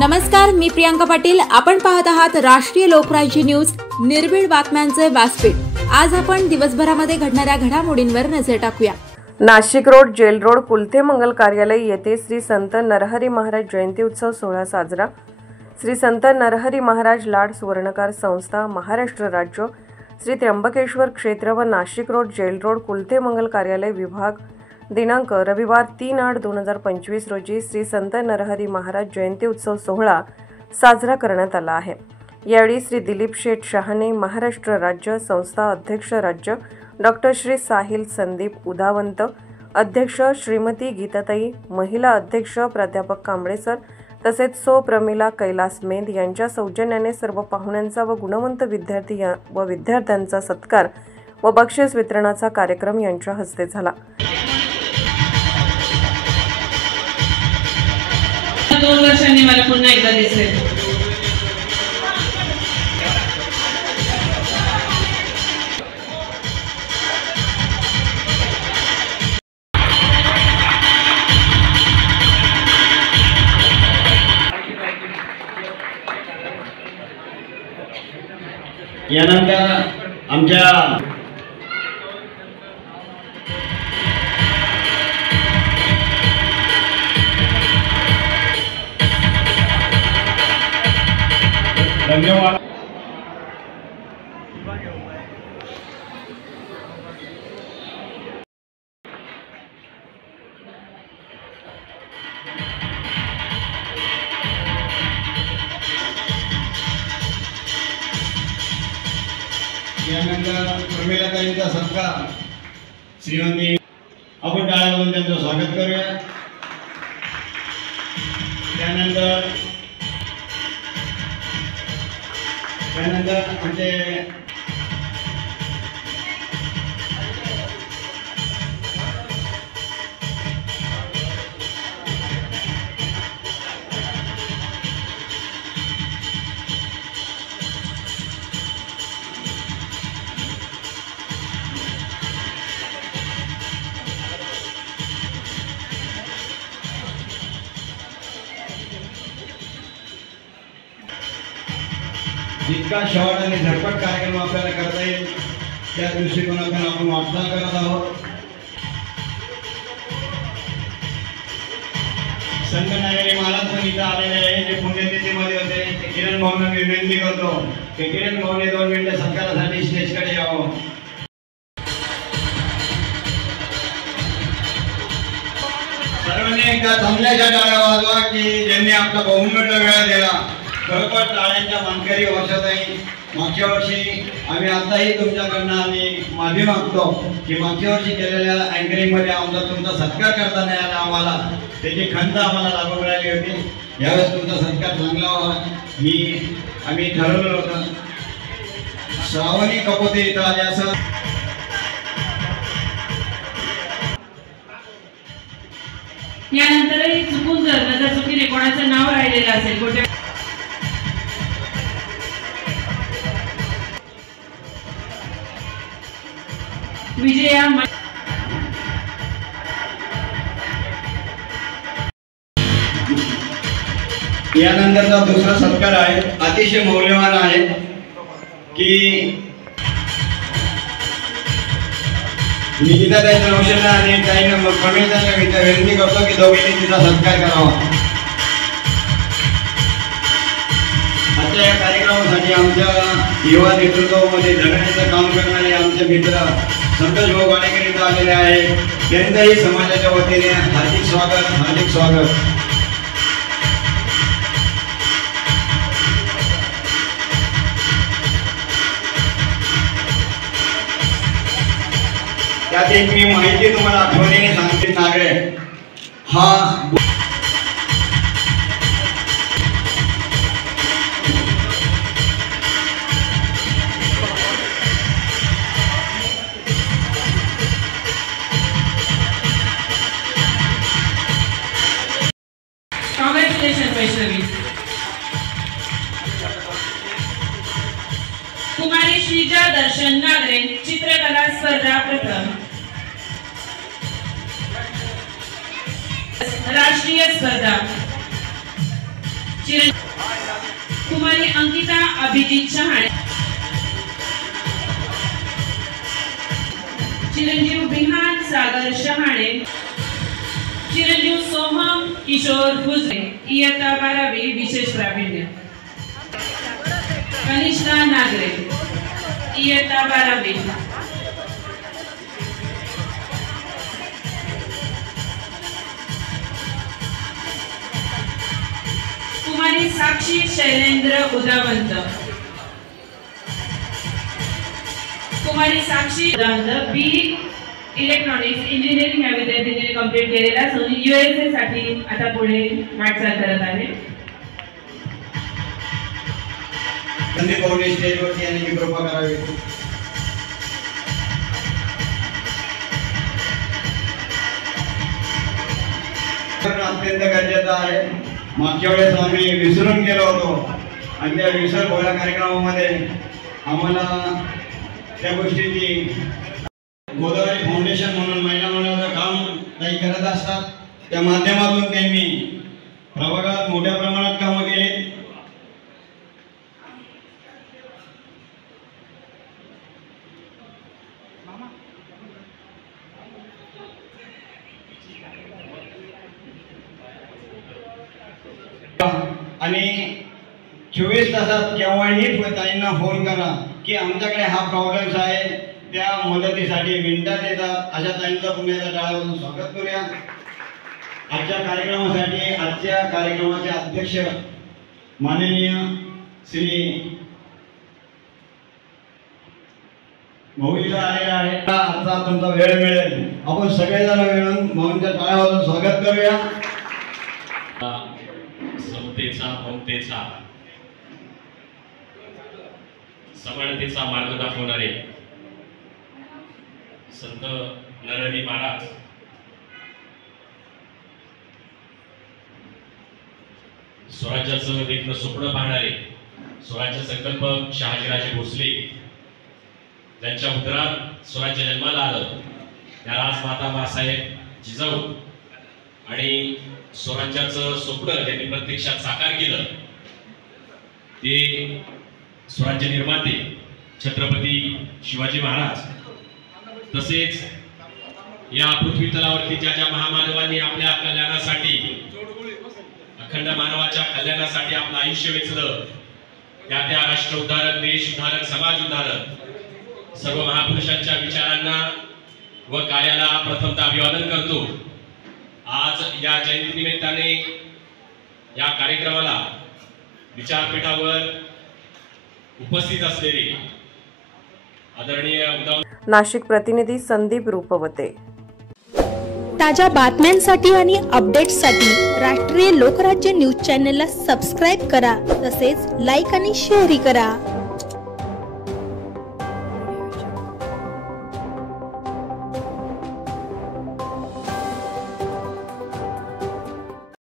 नमस्कार, मी प्रियांका पाटील. आपण पाहत आहात राष्ट्रीय लोकराज्य न्यूज, निर्भीड बातम्यांचे व्यासपीठ. आज आपण दिवसभरामध्ये घडणाऱ्या घडामोडींवर नजर टाकूया. Nashik road, jail road, Kulthe मंगल कार्यालय येथे श्री संत नरहरी महाराज जयंती उत्सव सोहळा साजरा. श्री संत नरहरी महाराज लाड सुवर्णकार संस्था, महाराष्ट्र राज्य, श्री त्र्यंबकेश्वर क्षेत्र व Nashik road, jail road, Kulthe मंगल कार्यालय विभाग दिनांक रविवार 3/8/2025 रोजी श्री संत नरहरी महाराज जयंती उत्सव सोहळा साजरा करण्यात आला आहे. यावेळी श्री दिलीप शेठ शहाणे, महाराष्ट्र राज्य संस्था अध्यक्ष राज्य, डॉक्टर श्री साहिल संदीप उदावंत अध्यक्ष, श्रीमती गीताताई महिला अध्यक्ष, प्राध्यापक कांबळे सर तसेच सो प्रमिला कैलास मेंद यांच्या सौजन्याने सर्व पाहुण्यांचा व गुणवंत विद्यार्थी व विद्यार्थ्यांचा सत्कार व बक्षीस वितरणाचा कार्यक्रम यांच्या हस्ते झाला. 2 वर्षांनी मला पुन्हा एकदा दिसले. यानंतर आमच्या धन्यवाद. यानंतर प्रमिलाताईंचा सत्कार श्रीमती आपण टाळ्या वाजवून त्यांचं स्वागत करूया. त्यानंतर म्हणजे जितका शॉर्ट आणि झटपट कार्यक्रम आपल्याला करता येईल त्या दृष्टिकोनातून आपण वाटचाल करत आहोत. संत नरहरी महाराज पण इथं आलेले आहे, जे पुण्यतिथीमध्ये होते. ते किरण भाऊंना मी विनंती करतो की किरण भाऊने 2 मिनिटं सत्कारासाठी स्टेजकडे यावं. सर्वांनी एकदा थांबल्याच्या टाळ्या वाजवा की ज्यांनी आपला बहुमूल्य वेळ दिला. खरोखर टाळ्यांच्या मानकरी वर्षातही मागच्या वर्षी आताही तुमच्याकडनं आम्ही माफी मागतो की मागच्या वर्षी केलेल्या अँकरिंगमध्ये आमचा तुमचा सत्कार करता नाही आला. आम्हाला त्याची खंत आम्हाला लागून राहिली होती. यावेळेस तुमचा सत्कार चांगला व्हावा आम्ही ठरवलं होतं. श्रावणी कपोते इथं आले असं यानंतरही चुकून जर चुकीने कोणाचं नाव राहिलेलं असेल कुठे विजया यानंतरचा दुसरा सत्कार आहे, अतिशय मौल्यवान आहे की मी गीताताईंचं रोशन आणि ताईंना प्रमिलाताईंना विनंती करतो की दोघींनी तिचा सत्कार करावा. आजच्या या कार्यक्रमासाठी आमच्या युवा नेतृत्वामध्ये झगडण्याचं काम करणारे आमचे मित्र संतोष भाऊ गाडेकर इथं आलेले आहेत. त्यांचंही समाजाच्या वतीने हार्दिक स्वागत. त्यात एक मी माहिती तुम्हाला आठवणीने सांगणार आहे. हा कुमारी श्रीजा दर्शन नागरे चित्रकला स्पर्धा प्रथम. राष्ट्रीय स्पर्धा कुमारी अंकिता अभिजित शहाणे, चिरंजीव विहान सागर शहाणे, चिरंजीव सोहम किशोर भुजरे, इयत्ता 12वी विशेष प्रावीण्य, कनिष्ठा नागरे, इयत्ता 12वी, कुमारी साक्षी शैलेंद्र उदावंत, कुमारी साक्षी उदावंत बी इलेक्ट्रॉनिक्स इंजिनिअरिंग या विद्यार्थ्यांनी कंप्लीट केलेला असून USA साठी आता पुढे वाटचाल करत आहे. संदीप भाऊने स्टेजवरती यांनी कृपा करावी. अत्यंत गरजेचं आहे. मागच्या वेळेस आम्ही विसरून गेलो होतो आणि त्या विसर भोळा कार्यक्रमामध्ये आम्हाला त्या गोष्टीची गोदावरी फाउंडेशन म्हणून महिला मंडळाचं काम काही करत असतात. त्या माध्यमातून त्यांनी प्रभागात मोठ्या प्रमाणात कामं केली. आणि 24 तासात केव्हाही ताईंना फोन करा की आमच्याकडे हा प्रॉब्लेम्स आहे, त्या मदतीसाठी मिनिटात येतात. अशा ताईंचा पुण्याच्या टाळावरून स्वागत करूया. आजच्या कार्यक्रमाचे अध्यक्ष माननीय श्री भाऊजीला आलेला आहे. आता तुमचा वेळ मिळेल, आपण सगळेजण मिळून भाऊंच्या टाळावरून स्वागत करूया. समतेचा, ममतेचा, समानतेचा मार्ग दाखवणारे संत नरहरी महाराज स्वराज्याचं देखणं स्वप्न पाहणारे, स्वराज्य संकल्प शहाजीराजे भोसले ज्यांच्या उदरात स्वराज्य जन्माला आलं, त्या राजमाता मासाहेब जिजाऊ आणि स्वराज्याचं स्वप्न ज्यांनी प्रत्यक्षात साकार केलं ते स्वराज्य निर्माते छत्रपती शिवाजी महाराज. तसेच या पृथ्वी तलावरती ज्या ज्या महामानवांनी आपल्या कल्याणासाठी, अखंड मानवाच्या कल्याणासाठी आपलं आयुष्य वेचलं, त्या त्या राष्ट्र उद्धारक, देश उद्धारक, समाज उद्धारक सर्व महापुरुषांच्या विचारांना व कार्याला प्रथमतः अभिवादन करतो. आज या जयंती निमित्ताने या कार्यक्रमाला विचारपीठावर उपस्थित असलेले आदरणीय नाशिक प्रतिनिधी संदीप रूपवते. ताज्या बातम्यांसाठी आणि अपडेट्ससाठी राष्ट्रीय लोकराज्य न्यूज चॅनलला सबस्क्राईब करा, तसेच लाईक आणि शेअरही करा.